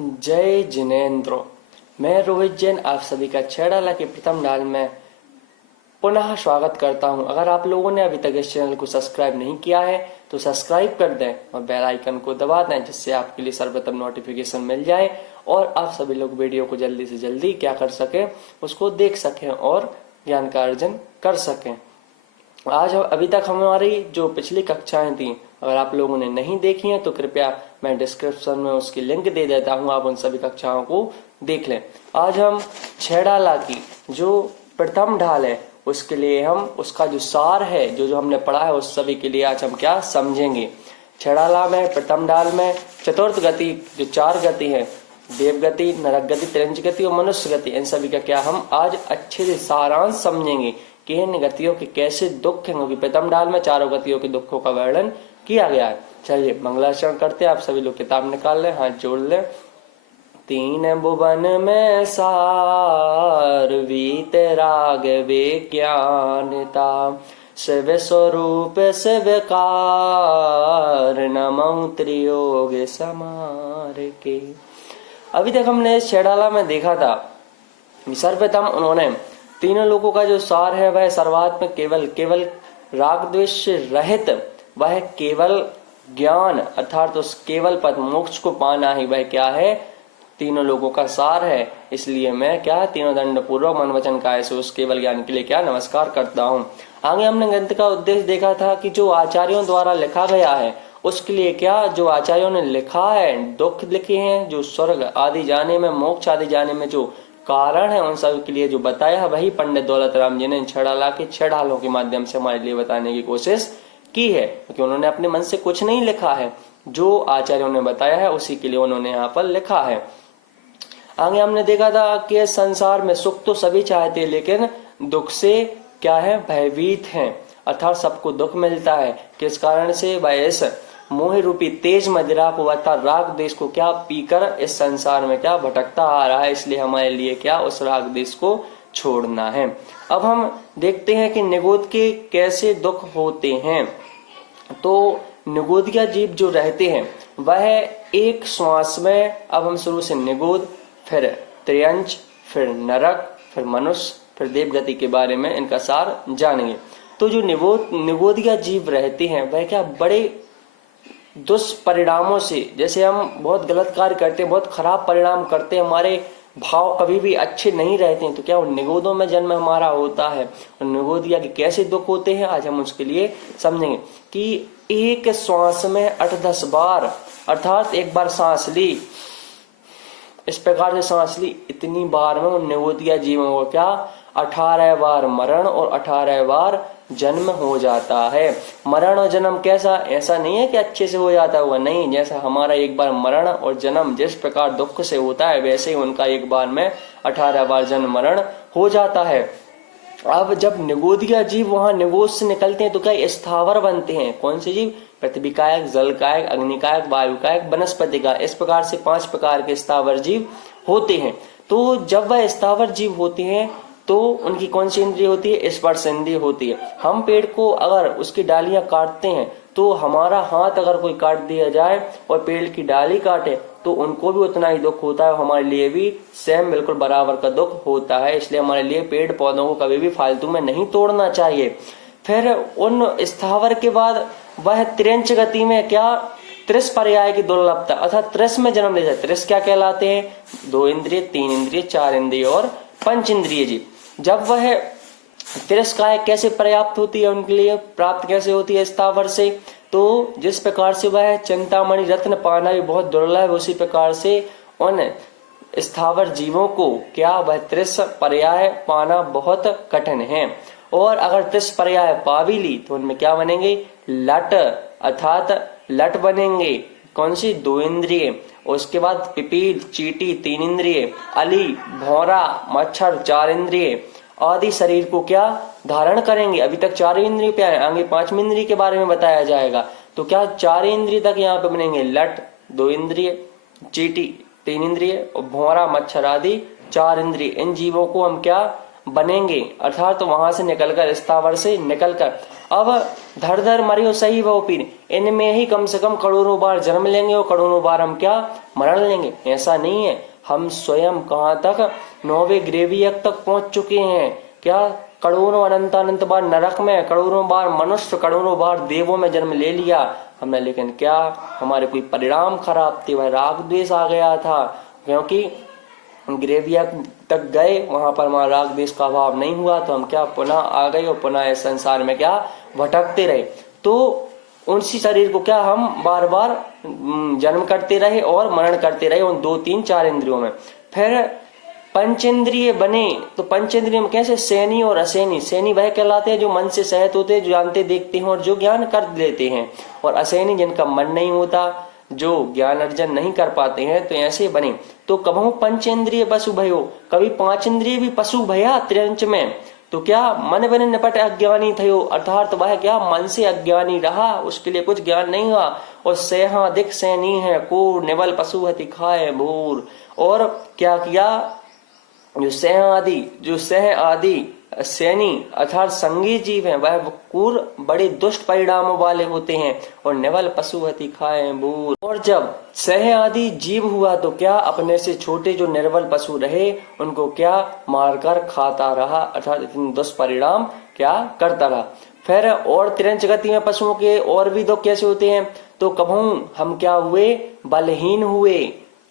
जय जिनेन्द्र। मैं रोहित जैन आप सभी का छेड़ाला के प्रथम डाल में पुनः स्वागत करता हूं। अगर आप लोगों ने अभी तक इस चैनल को सब्सक्राइब नहीं किया है तो सब्सक्राइब कर दें और बेल आइकन को दबा दें, जिससे आपके लिए सर्वप्रथम नोटिफिकेशन मिल जाए और आप सभी लोग वीडियो को जल्दी से जल्दी क्या कर सकें, उसको देख सकें और ज्ञान का अर्जन कर सकें। आज अभी तक हमारी जो पिछली कक्षाएं थी, अगर आप लोगों ने नहीं देखी हैं तो कृपया मैं डिस्क्रिप्शन में उसकी लिंक दे देता हूं, आप उन सभी कक्षाओं को देख लें। आज हम छेड़ाला की जो प्रथम ढाल है उसके लिए हम उसका जो सार है जो हमने पढ़ा है उस सभी के लिए आज हम क्या समझेंगे। छेड़ाला में प्रथम ढाल में चतुर्थ गति जो 4 गति है, देव गति, नरक गति, त्रिंज गति और मनुष्य गति, इन सभी का क्या हम आज अच्छे से सारांश समझेंगे कि इन गतियों के कैसे दुख हैं, क्योंकि प्रथम डाल में चारों गतियों के दुखों का वर्णन किया गया है। चलिए मंगलाचरण करते हैं। आप सभी लोग किताब निकाल लें, हाथ जोड़ लें। तीन भुवन में सार वीत राग विज्ञानता, शिव स्वरूप शिवकार नमः त्रियोग समार के। अभी तक हमने छेड़ाला में देखा था सर्वप्रथम उन्होंने तीनों लोगों का जो सार है वह सर्वात्मक केवल राग द्वेष रहित, वह केवल ज्ञान अर्थात उस केवल पद मोक्ष को पाना ही वह क्या है, तीनों लोगों का सार है। इसलिए मैं क्या तीनों दंड पूर्वक मन वचन काया से उस केवल ज्ञान के लिए क्या नमस्कार करता हूँ। आगे हमने ग्रंथ का उद्देश्य देखा था कि जो आचार्यों द्वारा लिखा गया है उसके लिए क्या जो आचार्यों ने लिखा है, दुख लिखे हैं, जो स्वर्ग आदि जाने में, मोक्ष आदि जाने में जो कारण है, उन सब के लिए जो बताया है वही पंडित दौलत राम जी ने छेड़ाला के छेड़ालों के माध्यम से हमारे लिए बताने की कोशिश की है, क्योंकि उन्होंने अपने मन से कुछ नहीं लिखा है, जो आचार्यों ने बताया है उसी के लिए उन्होंने यहाँ पर लिखा है। आगे हमने देखा था कि संसार में सुख तो सभी चाहते हैं लेकिन दुख से क्या है, भयभीत हैं, अर्थात सबको दुख मिलता है। किस कारण से, वह मोह रूपी तेज मदिरा को अर्थात राग देश को क्या पीकर इस संसार में क्या भटकता आ रहा है। इसलिए हमारे लिए क्या उस राग देश को छोड़ना है। अब हम देखते हैं कि निगोद के कैसे दुख होते हैं। तो निगोदिया जीव जो रहते हैं वह एक श्वास में, अब हम शुरू से निगोद, फिर त्रियंच, फिर नरक, फिर मनुष्य, फिर देवगति के बारे में इनका सार जानेंगे। तो जो निगोदिया जीव रहते हैं वह क्या बड़े दुष्परिणामों से, जैसे हम बहुत गलत कार्य करते हैं, बहुत खराब परिणाम करते हैं, हमारे भाव कभी भी अच्छे नहीं रहते हैं, तो क्या उन निगोदों में जन्म हमारा होता है। निगोदिया के कैसे दुख होते हैं आज हम उसके लिए समझेंगे कि एक श्वास में 8-10 बार, अर्थात एक बार सांस ली, इस प्रकार से सांस ली, इतनी बार में उन निगोदिया जीवों को क्या 18 बार मरण और 18 बार जन्म हो जाता है। मरण और जन्म कैसा, ऐसा नहीं है कि अच्छे से हो जाता हुआ, नहीं, जैसा हमारा एक बार मरण और जन्म जिस प्रकार दुख से होता है वैसे ही उनका एक बार में 18 बार जन्म मरण हो जाता है। अब जब निगोदिया जीव वहां निगोद से निकलते हैं तो क्या स्थावर बनते हैं। कौन से जीव, पृथ्वी कायक, जल कायक, अग्नि कायक, वायु कायक, वनस्पति का, इस प्रकार से 5 प्रकार के स्थावर जीव होते हैं। तो जब वह स्थावर जीव होते हैं तो उनकी कौन सी इंद्रिय होती है, स्पर्श इंद्रिय होती है। हम पेड़ को अगर उसकी डालियां काटते हैं तो हमारा हाथ अगर कोई काट दिया जाए और पेड़ की डाली काटे तो उनको भी उतना ही दुख होता है, हमारे लिए भी सेम बिल्कुल बराबर का दुख होता है। इसलिए हमारे लिए पेड़ पौधों को कभी भी फालतू में नहीं तोड़ना चाहिए। फिर उन स्थावर के बाद वह त्रिंच गति में क्या त्रिस पर्याय की दुर्लभता, अर्थात त्रिस में जन्म ले जाए। त्रिस क्या कहलाते हैं, 2 इंद्रिय, 3 इंद्रिय, 4 इंद्रिय और 5 इंद्रिय जी। जब वह तिरस्कार कैसे पर्याप्त होती है, उनके लिए प्राप्त कैसे होती है स्थावर से, तो जिस प्रकार से वह चिंतामणि रत्न पाना भी बहुत दुर्लभ है, उसी प्रकार से उन स्थावर जीवों को क्या वह त्रिस पर्याय पाना बहुत कठिन है। और अगर त्रिस पर्याय पा भी ली तो उनमें क्या बनेंगे, लट, अर्थात लट बनेंगे। कौन सी, 2 इंद्रिय, उसके बाद पिपील, चींटी 3 इंद्रिय, अली, भौरा, मच्छर 4 इंद्रिय आदि शरीर को क्या धारण करेंगे। अभी तक 4 इंद्रिय पे आए, आगे 5वीं इंद्रिय के बारे में बताया जाएगा। तो क्या 4 इंद्रिय तक यहाँ पे बनेंगे, लट 2 इंद्रिय, चींटी 3 इंद्रिय और भौरा मच्छर आदि 4 इंद्रिय। इन जीवों को हम क्या बनेंगे, अर्थात तो वहां से निकलकर, स्थावर से निकलकर अब धर धर मरियो सही बहु पीर, इनमें ही कम से कम करोड़ों बार जन्म लेंगे और करोड़ों बार हम क्या मरण लेंगे। ऐसा नहीं है, हम स्वयं कहां तक, 9वें ग्रेवियक तक पहुंच चुके हैं। क्या करोड़ों अनंत अनंत बार नरक में, करोड़ों बार मनुष्य, करोड़ों बार देवों में जन्म ले लिया हमने, लेकिन क्या हमारे कोई परिणाम खराब थे, वह राग द्वेष आ गया था। क्योंकि ग्रेवियक तक गए, वहां पर हमारा राग द्वेष का अभाव नहीं हुआ, तो हम क्या पुनः आ गए और पुनः इस संसार में क्या भटकते रहे। तो उसी शरीर को क्या हम बार बार जन्म करते रहे और मरण करते रहे उन 2 3 4 इंद्रियों में। फिर पंचेंद्रिय बने, तो पंचेंद्रिय में कैसे, सैनी और असैनी। सैनी वह कहलाते हैं जो मन से सहत होते हैं, जो जानते देखते हैं और जो ज्ञान कर लेते हैं, और असैनी जिनका मन नहीं होता, जो ज्ञान अर्जन नहीं कर पाते हैं, तो ऐसे बने। तो कबहू पंचेंद्रिय पशु भयो, कभी 5 इंद्रिय भी पशु भया त्रियंच में। तो क्या मन बने निपट अज्ञानी थयो, अर्थात वह क्या मन से अज्ञानी रहा, उसके लिए कुछ ज्ञान नहीं हुआ। और सेहा दिख सैनी है को निवल पशु हति खाए भूर, और क्या किया, जो सह आदि सैनी अर्थात संगी जीव हैं, वह कूर बड़े दुष्ट परिणामों वाले होते हैं, और निवल पशु हति खाए बूर। और जब सह आदि जीव हुआ तो क्या अपने से छोटे जो निर्बल पशु रहे उनको क्या मारकर खाता रहा, अर्थात इतने दुष्परिणाम क्या करता रहा। फिर और तिरंच गति में पशुओं के और भी दुख कैसे होते हैं, तो कबहू हम क्या हुए, बलहीन हुए,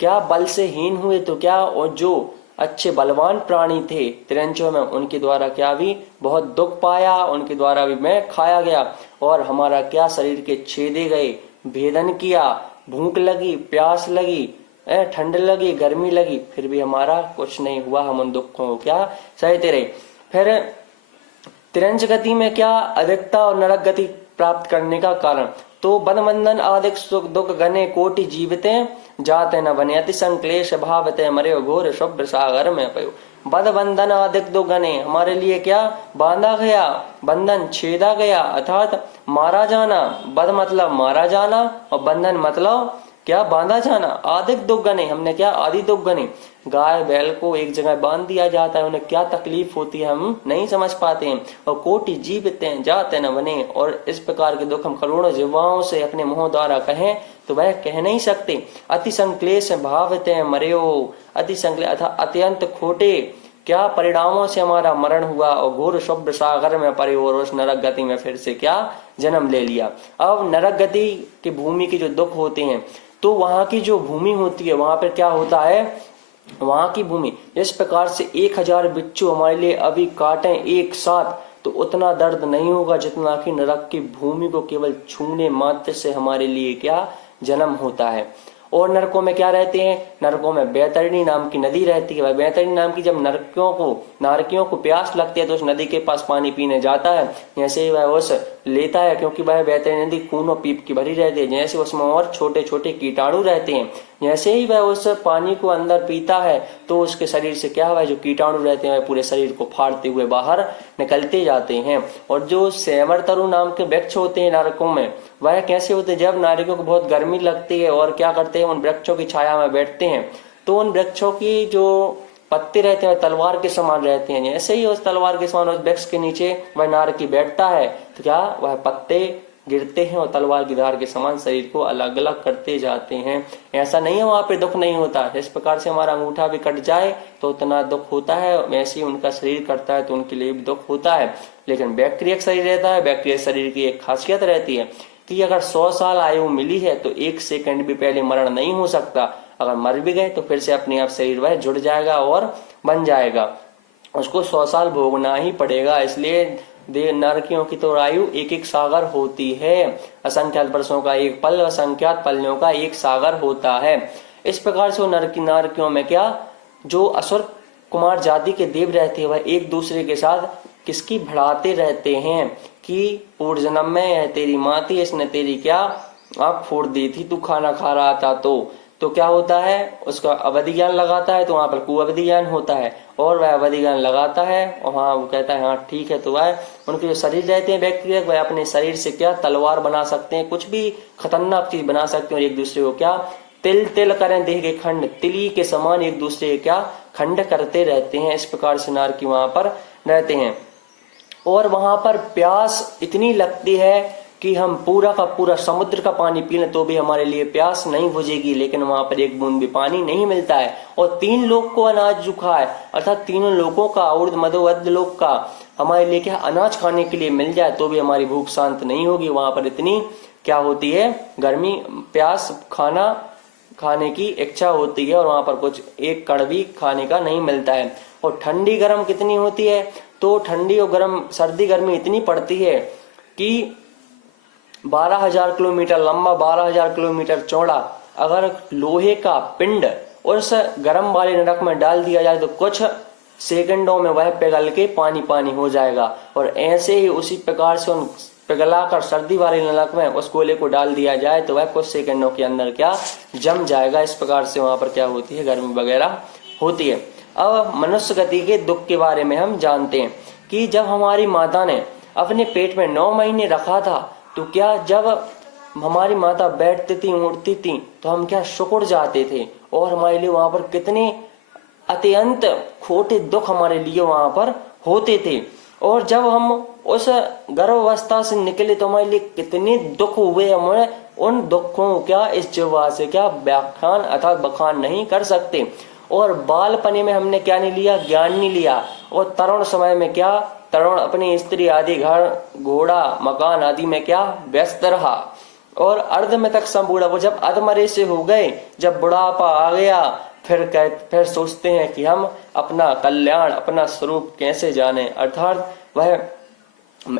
क्या बल से हीन हुए। तो क्या, और जो अच्छे बलवान प्राणी थे तिरंचों में, उनके द्वारा क्या भी बहुत दुख पाया, उनके द्वारा भी मैं खाया गया, और हमारा क्या शरीर के छेदे गए, भेदन किया, भूख लगी, प्यास लगी, ठंड लगी, गर्मी लगी, फिर भी हमारा कुछ नहीं हुआ, हम उन दुखों को क्या सहते रहे। फिर तिरंच गति में क्या अधिकता और नरक गति प्राप्त करने का कारण, तो बन बंधन आदिक सुख दुख गने कोटि जीवते जाते न बने, अति संक्लेश भावते मरे घोर शुभ्र सागर में पयो। बद बंधन आदिक दो गने, हमारे लिए क्या बांधा गया, बंधन छेदा गया, अर्थात मारा जाना। बद मतलब मारा जाना, और बंधन मतलब क्या बांधा जाना। आदिक दुख गने, हमने क्या आदि दुख गने, गाय बैल को एक जगह बांध दिया जाता है, उन्हें क्या तकलीफ होती है हम नहीं समझ पाते हैं। और कोटि जीवते जाते न बने, और इस प्रकार के दुख हम करोड़ों जीवाओं से अपने मुंह द्वारा कहें तो वह कह नहीं सकते। अति संक्लेश भावते मर्यो, अति संक्लेश अर्थात अत्यंत खोटे क्या परिणामों से हमारा मरण हुआ, और घोर शुभ्र सागर में पड़े और उस नरक गति में फिर से क्या जन्म ले लिया। अब नरक गति की भूमि के जो दुख होते हैं, तो वहां की जो भूमि होती है, वहां पर क्या होता है, वहां की भूमि इस प्रकार से 1000 बिच्छू हमारे लिए अभी काटे एक साथ, तो उतना दर्द नहीं होगा जितना कि नरक की भूमि को केवल छूने मात्र से हमारे लिए क्या जन्म होता है। और नरकों में क्या रहते हैं, नरकों में बैतरणी नाम की नदी रहती है। बैतरणी नाम की जब नारकियों को प्यास लगती है तो उस नदी के पास पानी पीने जाता है, जैसे ही वह उस लेता है, क्योंकि वह बैतरणी नदी खून और पीप की भरी रहती है, जैसे उसमें और छोटे छोटे कीटाणु रहते हैं, जैसे ही वह उस पानी को अंदर पीता है तो उसके शरीर से क्या हुआ, जो कीटाणु रहते हैं वह पूरे शरीर को फाड़ते हुए बाहर निकलते जाते हैं। और जो सेमर तरु नाम के वृक्ष होते हैं नरकों में, वह कैसे होते हैं, जब नारियों को बहुत गर्मी लगती है और क्या करते हैं, उन वृक्षों की छाया में बैठते हैं, तो उन वृक्षों की जो पत्ते रहते हैं तलवार के समान रहते हैं, जैसे ही उस तलवार के समान उस वृक्ष के नीचे वह नारकी बैठता है तो क्या वह पत्ते गिरते हैं और तलवार की धार के समान शरीर को अलग अलग करते जाते हैं। ऐसा नहीं है वहां पे दुख नहीं होता, इस प्रकार से हमारा अंगूठा भी कट जाए तो उतना दुख होता है, वैसे ही उनका शरीर कटता है तो उनके लिए भी दुख होता है। लेकिन बैक्टीरिया शरीर रहता है, बैक्टीरिया शरीर की एक खासियत रहती है कि अगर 100 साल आयु मिली है तो 1 सेकंड भी पहले मरण नहीं हो सकता, अगर मर भी गए तो फिर से अपने आप शरीर वह जुड़ जाएगा और बन जाएगा, उसको 100 साल भोगना ही पड़ेगा। इसलिए नरकियों की तो आयु 1-1 सागर होती है, असंख्यात वर्षों का एक पल, असंख्यात पल्यों का एक सागर होता है। इस प्रकार से नारकियों में क्या जो असुर कुमार जाति के देव रहते हैं वह एक दूसरे के साथ किसकी बढ़ाते रहते हैं कि पूर्व जन्म में यह तेरी माँ थी, इसने तेरी क्या आँख फोड़ दी थी, तू खाना खा रहा था तो क्या होता है, उसका अवधि ज्ञान लगाता है तो वहां पर कुअवधि ज्ञान होता है, और वह अवधि ज्ञान लगाता है और हाँ वो कहता है हाँ ठीक है, तो वह उनके जो शरीर रहते हैं बैक्टीरिया वह अपने शरीर से क्या तलवार बना सकते हैं, कुछ भी खतरनाक चीज बना सकते हैं, और एक दूसरे को क्या तिल तिल करें देह के खंड, तिली के समान एक दूसरे क्या खंड करते रहते हैं। इस प्रकार से नारकी वहां पर रहते हैं और वहां पर प्यास इतनी लगती है कि हम पूरा का पूरा समुद्र का पानी पी लें तो भी हमारे लिए प्यास नहीं बुझेगी, लेकिन वहां पर एक बूंद भी पानी नहीं मिलता है। और 3 लोग को अनाज जुखा है, अर्थात तीनों लोगों का ऊर्ध मधोवध लोग का हमारे लिए क्या अनाज खाने के लिए मिल जाए तो भी हमारी भूख शांत नहीं होगी। वहां पर इतनी क्या होती है, गर्मी, प्यास, खाना खाने की इच्छा होती है और वहां पर कुछ एक कण भी खाने का नहीं मिलता है। और ठंडी गर्म कितनी होती है, तो ठंडी और गर्म सर्दी गर्मी इतनी पड़ती है कि 12,000 किलोमीटर लंबा, 12,000 किलोमीटर चौड़ा अगर लोहे का पिंड उस गर्म वाले नरक में डाल दिया जाए तो कुछ सेकंडों में वह पिघल के पानी पानी हो जाएगा। और ऐसे ही उसी प्रकार से उन पिघलाकर सर्दी वाले नरक में उस गोले को डाल दिया जाए तो वह कुछ सेकंडों के अंदर क्या जम जाएगा। इस प्रकार से वहां पर क्या होती है, गर्मी वगैरह होती है। अब मनुष्य गति के दुख के बारे में हम जानते हैं कि जब हमारी माता ने अपने पेट में 9 महीने रखा था तो क्या जब हमारी माता बैठती थी उठती थी तो हम क्या सिकुड़ जाते थे और हमारे लिए वहां पर कितने अत्यंत खोटे दुख हमारे लिए वहां पर होते थे। और जब हम उस गर्भावस्था से निकले तो हमारे लिए कितने दुख हुए, हमें उन दुखों क्या इस जीवा से क्या व्याख्यान अर्थात बखान नहीं कर सकते। और बालपने में हमने क्या नहीं लिया, ज्ञान नहीं लिया। और तरुण समय में क्या, तरुण अपनी स्त्री आदि घर घोड़ा मकान आदि में क्या व्यस्त रहा। और अर्ध में तक संबूढ़ा, वो जब अधमरे से हो गए, जब बुढ़ापा आ गया, फिर सोचते हैं कि हम अपना कल्याण अपना स्वरूप कैसे जाने। अर्थात वह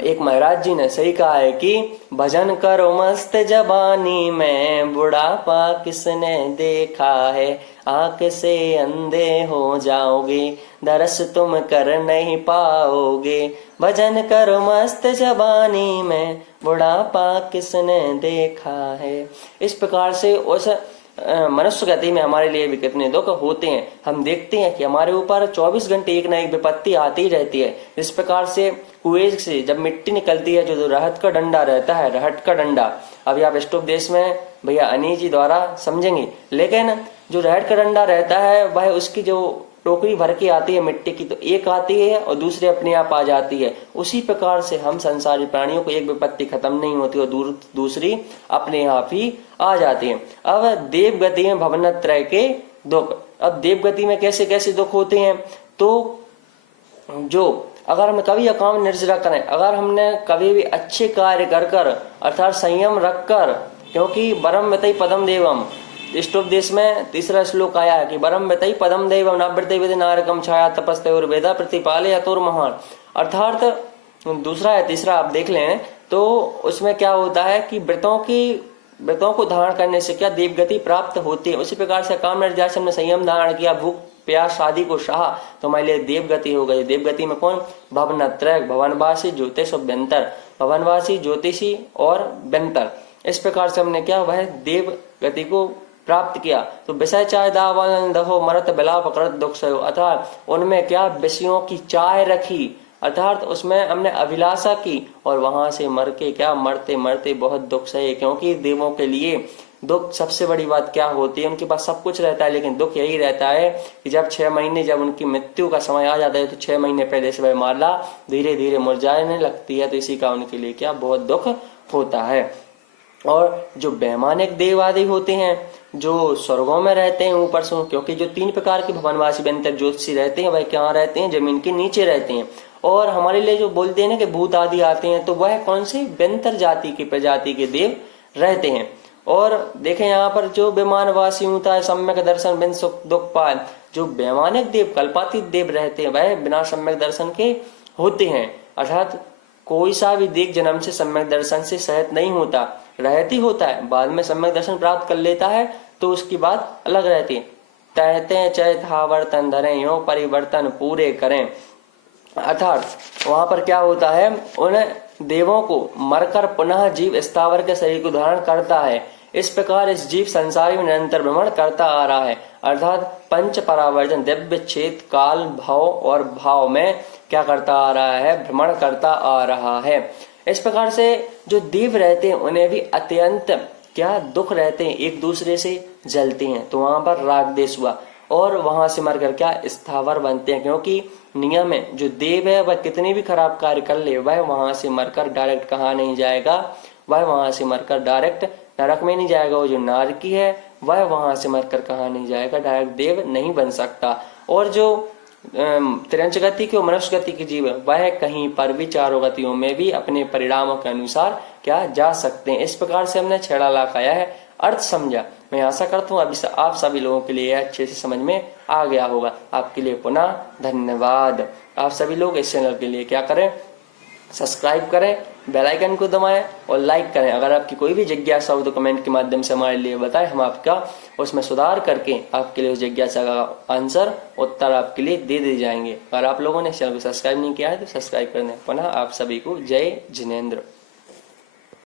एक महाराज जी ने सही कहा है कि भजन करो मस्त जवानी में, बुढ़ापा किसने देखा है, आंख से अंधे हो जाओगे, दरस तुम कर नहीं पाओगे। भजन करो मस्त जवानी में, बुढ़ापा किसने देखा है। इस प्रकार से उस मनुष्य गति में हमारे लिए भी कितने दुख होते हैं। हम देखते हैं कि हमारे ऊपर 24 घंटे एक न एक विपत्ति आती ही रहती है। इस प्रकार से कुएं से जब मिट्टी निकलती है, जो रहत का डंडा रहता है, रहट का डंडा, अभी आप स्टोव देश में भैया अनिल जी द्वारा समझेंगे, लेकिन जो रहट का डंडा रहता है वह उसकी जो टोकरी भर के आती है मिट्टी की, तो एक आती है और दूसरी अपने आप आ जाती है। उसी प्रकार से हम संसारी प्राणियों को एक विपत्ति खत्म नहीं होती और दूसरी अपने आप ही आ जाती है। अब देव गति में भवनत्रय के दुख। अब देव गति में कैसे कैसे दुख होते हैं, तो जो अगर हम कभी अकाम निर्जरा करें, अगर हमने कभी भी अच्छे कार्य कर कर अर्थात संयम रखकर, क्योंकि वरम वितई पदम देवम, स्टोप देश में तीसरा श्लोक आया है कि वरम वितई पदम देवम नावृते विद नारकम छाया तपस्तयोर्वेदा प्रतिपाले अतुर महान। अर्थात दूसरा है, तीसरा आप देख लें तो उसमें क्या होता है कि व्रतों को धारण करने से क्या देवगति प्राप्त होती है। उसी प्रकार से काम निर्देशन में संयम धारण किया, भूख प्यास आदि को सहा तो हमारे लिए देवगति हो गई। देवगति में कौन, भवनत्रय, भवनवासी, ज्योतिष और व्यंतर, भवनवासी, ज्योतिषी और व्यंतर। इस प्रकार से हमने क्या वह देव गति को प्राप्त किया। तो विषय चाय दावन दहो मरत बिलाप करत दुख सहो, अर्थात उनमें क्या विषयों की चाय रखी, अर्थात उसमें हमने अभिलाषा की और वहां से मर के क्या मरते मरते बहुत दुख सहे। क्योंकि देवों के लिए दुख सबसे बड़ी बात क्या होती है, उनके पास सब कुछ रहता है लेकिन दुख यही रहता है कि जब 6 महीने जब उनकी मृत्यु का समय आ जाता है तो 6 महीने पहले से वह माला धीरे धीरे मुरझाने लगती है, तो इसी का उनके लिए क्या बहुत दुख होता है। और जो वैमानिक देव आदि होते हैं जो स्वर्गों में रहते हैं ऊपर से, क्योंकि जो 3 प्रकार के भवनवासी व्यंतर ज्योतिषी रहते हैं वह क्या रहते हैं, जमीन के नीचे रहते हैं। और हमारे लिए जो बोलते हैं ना कि भूत आदि आते हैं, तो वह कौन से व्यंतर जाति की प्रजाति के देव रहते हैं। और देखें यहाँ पर जो विमानवासी होता है सम्यक दर्शन बिन सुख दुख पाल, जो वैमानिक देव कल्पातीत देव रहते हैं वह बिना सम्यक दर्शन के होते हैं। अर्थात कोई सा भी देव जन्म से सम्यक दर्शन से सहत नहीं होता, रहती होता है, बाद में सम्यक दर्शन प्राप्त कर लेता है तो उसकी बात अलग रहती है। तहते चैतावर्तन धरें यो परिवर्तन पूरे करें। अर्थात वहां पर क्या होता है, उन देवों को मरकर पुनः जीव स्थावर के शरीर को धारण करता है। इस प्रकार इस जीव संसार में निरंतर भ्रमण करता आ रहा है। अर्थात पंच परावर्तन दिव्य छेद काल भाव और भाव में क्या करता आ रहा है, भ्रमण करता आ रहा है। इस प्रकार से जो देव रहते हैं उन्हें भी अत्यंत क्या दुख रहते हैं, एक दूसरे से जलते हैं, तो वहां पर राग देश हुआ। और वहां से मरकर क्या स्थावर बनते हैं, क्योंकि नियम है जो देव है वह कितने भी खराब कार्य कर ले वह वहां से मरकर डायरेक्ट कहाँ नहीं जाएगा, वह वहां से मरकर डायरेक्ट नरक में नहीं जाएगा। वो जो नारकी है वह वहां से मरकर कहाँ नहीं जाएगा, डायरेक्ट देव नहीं बन सकता। और जो त्रिंच गति की और मनुष्य गति की जीव है वह कहीं पर भी चारों गतियों में भी अपने परिणामों के अनुसार क्या जा सकते हैं। इस प्रकार से हमने 6 लाख आया है, अर्थ समझा। मैं आशा करता हूँ अभी आप सभी लोगों के लिए अच्छे से समझ में आ गया होगा। आपके लिए पुनः धन्यवाद। आप सभी लोग इस चैनल के लिए क्या करें, सब्सक्राइब करें, बेल आइकन को दबाएं और लाइक करें। अगर आपकी कोई भी जिज्ञासा हो तो कमेंट के माध्यम से हमारे लिए बताएं, हम आपका उसमें सुधार करके आपके लिए उस जिज्ञासा का आंसर उत्तर आपके लिए दे दिए जाएंगे। अगर आप लोगों ने चैनल को सब्सक्राइब नहीं किया है तो सब्सक्राइब कर दें। पुनः आप सभी को जय जिनेंद्र।